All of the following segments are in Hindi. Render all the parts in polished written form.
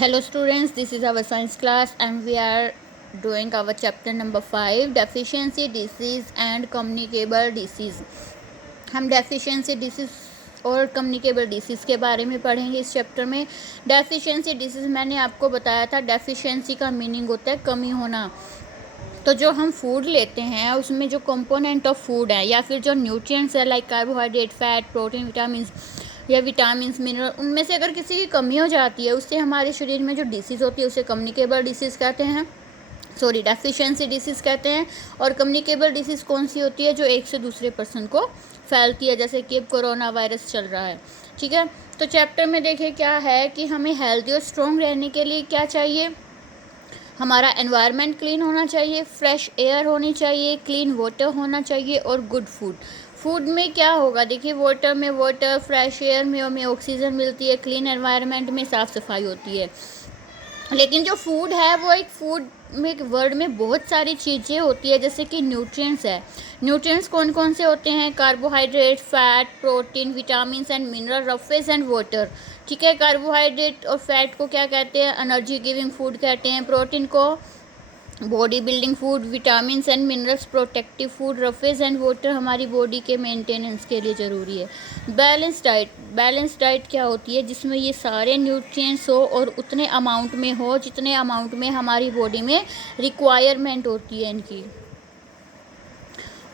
Hello students, this is our science class and we are doing our chapter number 5 deficiency disease and communicable disease। हम डेफिशिएंसी डिसीज़ और कम्युनिकेबल डिसीज़ के बारे में पढ़ेंगे इस चैप्टर में। डेफिशिएंसी डिसीज़ मैंने आपको बताया था, डेफिशिएंसी का मीनिंग होता है कमी होना। तो जो हम फूड लेते हैं उसमें जो कंपोनेंट ऑफ फूड है या फिर जो न्यूट्रिएंट्स है like carbohydrate, fat, protein, vitamins या विटामिन्स, मिनरल, उनमें से अगर किसी की कमी हो जाती है उससे हमारे शरीर में जो डिसीज़ होती है उसे कम्युनिकेबल डिसीज़ कहते हैं, डेफिशिएंसी डिसीज़ कहते हैं। और कम्युनिकेबल डिसीज़ कौन सी होती है? जो एक से दूसरे पर्सन को फैलती है, जैसे कि अब कोरोना वायरस चल रहा है। ठीक है, तो चैप्टर में देखें क्या है कि हमें हेल्दी और स्ट्रॉन्ग रहने के लिए क्या चाहिए। हमारा एनवायरनमेंट क्लीन होना चाहिए, फ्रेश एयर होनी चाहिए, क्लीन वाटर होना चाहिए और गुड फूड। फूड में क्या होगा? देखिए, वाटर में वाटर, फ्रेश एयर में हमें ऑक्सीजन मिलती है, क्लीन एनवायरनमेंट में साफ़ सफाई होती है। लेकिन जो फूड है वो एक फूड में एक वर्ड में बहुत सारी चीज़ें होती है, जैसे कि न्यूट्रिएंट्स है। न्यूट्रिएंट्स कौन कौन से होते हैं? Carbohydrate, fat, protein, vitamins and mineral, roughage and water. ठीक है, कार्बोहाइड्रेट और फैट को क्या कहते हैं? एनर्जी गिविंग फूड कहते हैं। प्रोटीन को body building food, vitamins and minerals protective food, roughage and water हमारी बॉडी के मेंटेनेंस के लिए ज़रूरी है। बैलेंस डाइट क्या होती है? जिसमें ये सारे न्यूट्रिएंट्स हो और उतने अमाउंट में हो जितने अमाउंट में हमारी बॉडी में रिक्वायरमेंट होती है इनकी।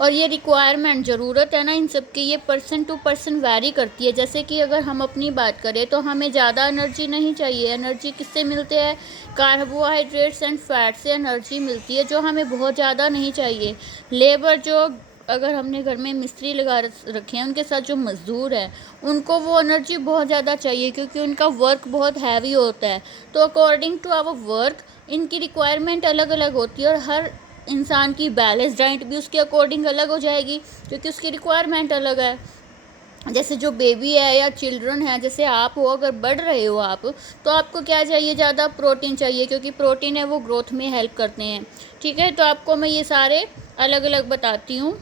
और ये रिक्वायरमेंट ज़रूरत है ना इन सब की, ये पर्सन टू पर्सन वैरी करती है। जैसे कि अगर हम अपनी बात करें तो हमें ज़्यादा एनर्जी नहीं चाहिए। एनर्जी किससे मिलते हैं? कार्बोहाइड्रेट्स एंड फैट से एनर्जी मिलती है, जो हमें बहुत ज़्यादा नहीं चाहिए। लेबर जो अगर हमने घर में मिस्त्री लगा रखे हैं, उनके साथ जो मज़दूर है उनको वो एनर्जी बहुत ज़्यादा चाहिए क्योंकि उनका वर्क बहुत हैवी होता है। तो अकॉर्डिंग टू आवर वर्क इनकी रिक्वायरमेंट अलग अलग होती है और हर इंसान की बैलेंस डाइट भी उसके अकॉर्डिंग अलग हो जाएगी क्योंकि उसकी रिक्वायरमेंट अलग है। जैसे जो बेबी है या चिल्ड्रन है, जैसे आप हो, अगर बढ़ रहे हो आप, तो आपको क्या चाहिए? ज़्यादा प्रोटीन चाहिए क्योंकि प्रोटीन है वो ग्रोथ में हेल्प करते हैं। ठीक है, तो आपको मैं ये सारे अलग अलग बताती हूँ।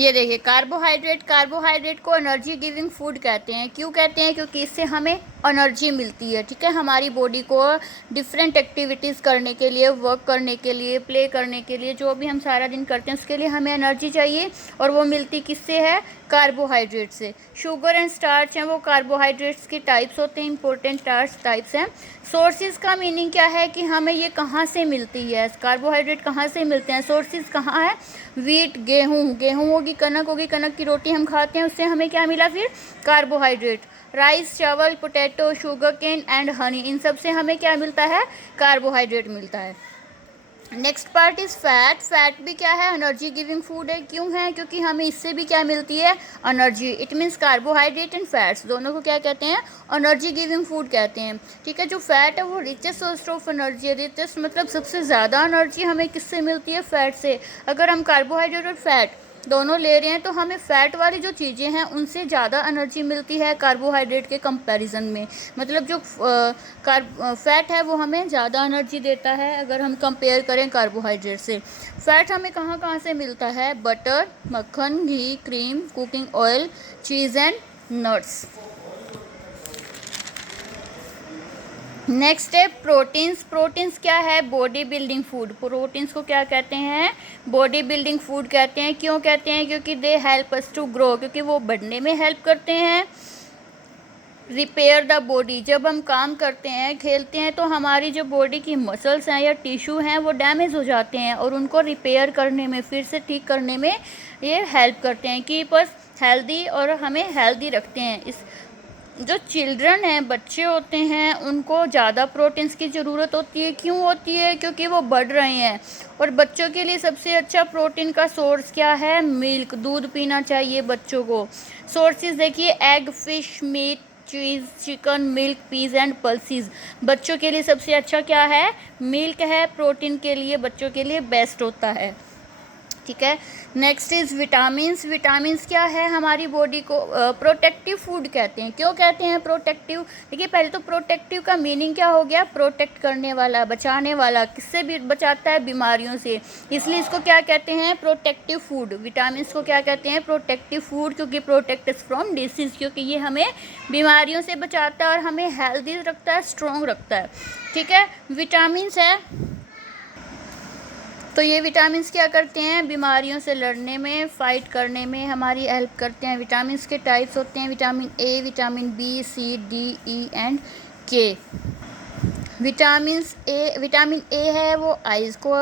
ये देखिए, कार्बोहाइड्रेट को एनर्जी गिविंग फूड कहते हैं। क्यों कहते हैं? क्योंकि इससे हमें एनर्जी मिलती है। ठीक है, हमारी बॉडी को डिफरेंट एक्टिविटीज़ करने के लिए, वर्क करने के लिए, प्ले करने के लिए, जो भी हम सारा दिन करते हैं उसके लिए हमें एनर्जी चाहिए और वो मिलती किससे है? कार्बोहाइड्रेट से। शुगर एंड स्टार्च हैं वो कार्बोहाइड्रेट्स की टाइप्स होते हैं, इंपॉर्टेंट टाइप्स हैं। सोर्सेज का मीनिंग क्या है कि हमें ये कहाँ से मिलती है? कार्बोहाइड्रेट कहाँ से मिलते हैं? सोर्सेज कहाँ है? वीट, गेहूँ होगी, कनक होगी, कनक की रोटी हम खाते हैं, उससे हमें क्या मिला फिर? कार्बोहाइड्रेट। राइस, चावल, potato, sugar cane and honey, इन सब से हमें क्या मिलता है? कार्बोहाइड्रेट मिलता है। Next part is fat. Fat भी क्या है? एनर्जी गिविंग फूड है। क्यों है? क्योंकि हमें इससे भी क्या मिलती है? Energy. It means carbohydrate and fats दोनों को क्या कहते हैं? एनर्जी गिविंग फूड कहते हैं। ठीक है, जो फैट है वो रिचेस्ट सोर्स ऑफ एनर्जी है। रिचेस्ट मतलब सबसे ज़्यादा एनर्जी हमें किससे मिलती है? फैट से। अगर हम कार्बोहाइड्रेट और फैट दोनों ले रहे हैं तो हमें फ़ैट वाली जो चीज़ें हैं उनसे ज़्यादा एनर्जी मिलती है कार्बोहाइड्रेट के कंपैरिजन में। मतलब जो फैट है वो हमें ज़्यादा एनर्जी देता है अगर हम कंपेयर करें कार्बोहाइड्रेट से। फैट हमें कहाँ कहाँ से मिलता है? बटर, मक्खन, घी, cream, cooking oil, cheese and nuts. Next है प्रोटीन्स। प्रोटीन्स क्या है? Body building food. प्रोटीन्स को क्या कहते हैं? बॉडी बिल्डिंग फूड कहते हैं। क्यों कहते हैं? क्योंकि they help us to grow, क्योंकि वो बढ़ने में हेल्प करते हैं। रिपेयर द बॉडी, जब हम काम करते हैं, खेलते हैं, तो हमारी जो बॉडी की मसल्स हैं या टिश्यू हैं वो डैमेज हो जाते हैं और उनको रिपेयर करने में, फिर से ठीक करने में ये हेल्प करते हैं। कीप अस हेल्दी, और हमें हेल्दी रखते हैं। इस जो चिल्ड्रन हैं, बच्चे होते हैं, उनको ज़्यादा प्रोटीन्स की ज़रूरत होती है। क्यों होती है? क्योंकि वो बढ़ रहे हैं। और बच्चों के लिए सबसे अच्छा प्रोटीन का सोर्स क्या है? मिल्क, दूध पीना चाहिए बच्चों को। सोर्सेज देखिए, egg, fish, meat, cheese, chicken, milk, peas and pulses. बच्चों के लिए सबसे अच्छा क्या है? मिल्क है, प्रोटीन के लिए बच्चों के लिए बेस्ट होता है। ठीक है। Next is vitamins. विटामिन्स क्या है, हमारी बॉडी को प्रोटेक्टिव फूड कहते हैं। क्यों कहते हैं प्रोटेक्टिव? देखिए पहले तो प्रोटेक्टिव का मीनिंग क्या हो गया, प्रोटेक्ट करने वाला, बचाने वाला। किससे भी बचाता है? बीमारियों से, इसलिए इसको क्या कहते हैं, प्रोटेक्टिव फूड। विटामिन्स को क्या कहते हैं, प्रोटेक्टिव फूड, क्योंकि प्रोटेक्ट अस फ्रॉम डिसीज़, क्योंकि ये हमें बीमारियों से बचाता है और हमें हेल्दी रखता है, स्ट्रॉन्ग रखता है। ठीक है, विटामिन्स है तो ये विटामिन्स क्या करते हैं, बीमारियों से लड़ने में, फाइट करने में हमारी हेल्प करते हैं। विटामिन्स के टाइप्स होते हैं vitamin A, vitamin B, C, D, E and K. Vitamin A है वो आइज़ को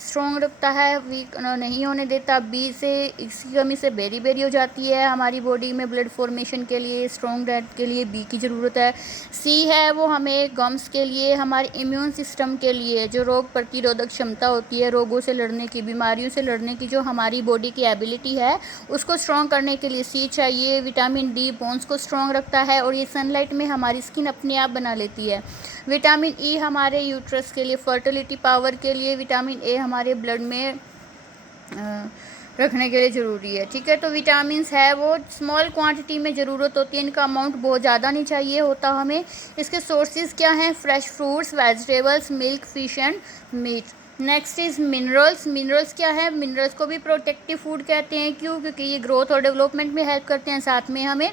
स्ट्रॉन्ग रखता है, वीक नहीं होने देता। बी से इसकी कमी से बेरी हो जाती है हमारी बॉडी में, ब्लड फॉर्मेशन के लिए, स्ट्रॉन्ग रेड के लिए बी की ज़रूरत है। सी है वो हमें गम्स के लिए, हमारे इम्यून सिस्टम के लिए, जो रोग प्रतिरोधक क्षमता होती है, रोगों से लड़ने की, बीमारियों से लड़ने की जो हमारी बॉडी की एबिलिटी है उसको स्ट्रॉन्ग करने के लिए सी चाहिए। विटामिन डी बोन्स को स्ट्रॉन्ग रखता है और ये सनलाइट में हमारी स्किन अपने आप बना लेती है। विटामिन ई हमारे यूट्रस के लिए, फर्टिलिटी पावर के लिए। विटामिन ए हमारे ब्लड में रखने के लिए ज़रूरी है। ठीक है, तो विटामिन्स है वो स्मॉल क्वांटिटी में ज़रूरत होती है, इनका अमाउंट बहुत ज़्यादा नहीं चाहिए होता हमें। इसके सोर्सेज क्या हैं, fresh fruits, vegetables, milk, fish and meat. Next is minerals. Minerals क्या है, मिनरल्स को भी प्रोटेक्टिव फूड कहते हैं। क्यों? क्योंकि ये ग्रोथ और डेवलपमेंट में हेल्प करते हैं, साथ में हमें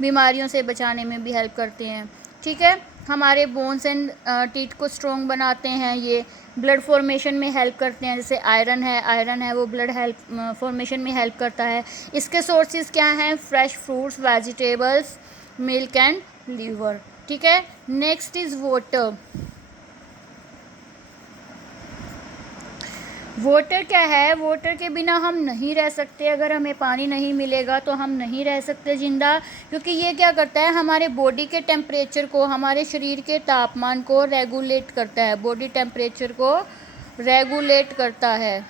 बीमारियों से बचाने में भी हेल्प करते हैं। ठीक है, हमारे बोन्स एंड टीथ को स्ट्रॉन्ग बनाते हैं। ये ब्लड फॉर्मेशन में हेल्प करते हैं, जैसे आयरन है वो ब्लड हेल्प फॉर्मेशन में हेल्प करता है। इसके सोर्सेज क्या हैं, fresh fruits, vegetables, milk and liver. ठीक है, नेक्स्ट इज़ वाटर। वाटर क्या है, वाटर के बिना हम नहीं रह सकते। अगर हमें पानी नहीं मिलेगा तो हम नहीं रह सकते ज़िंदा, क्योंकि ये क्या करता है, हमारे बॉडी के टेम्परेचर को, हमारे शरीर के तापमान को रेगुलेट करता है, बॉडी टेम्परेचर को रेगुलेट करता है,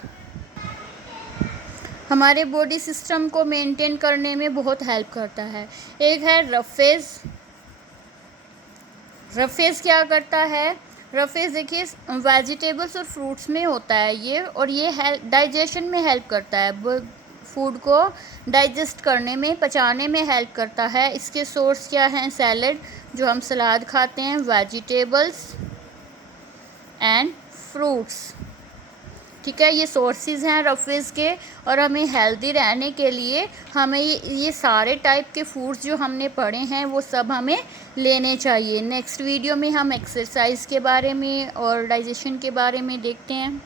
हमारे बॉडी सिस्टम को मेंटेन करने में बहुत हेल्प करता है। एक है रफेज। रफेज क्या करता है, रफेज देखिए वेजिटेबल्स और फ्रूट्स में होता है ये, और ये डाइजेशन में हेल्प करता है, फूड को डाइजेस्ट करने में, पचाने में हेल्प करता है। इसके सोर्स क्या हैं, सैलड, जो हम सलाद खाते हैं, वेजिटेबल्स एंड फ्रूट्स। ठीक है, ये सोर्सेज हैं रफेज के, और हमें हेल्दी रहने के लिए हमें ये सारे टाइप के फूड्स जो हमने पढ़े हैं वो सब हमें लेने चाहिए। नेक्स्ट वीडियो में हम एक्सरसाइज के बारे में और डाइजेशन के बारे में देखते हैं।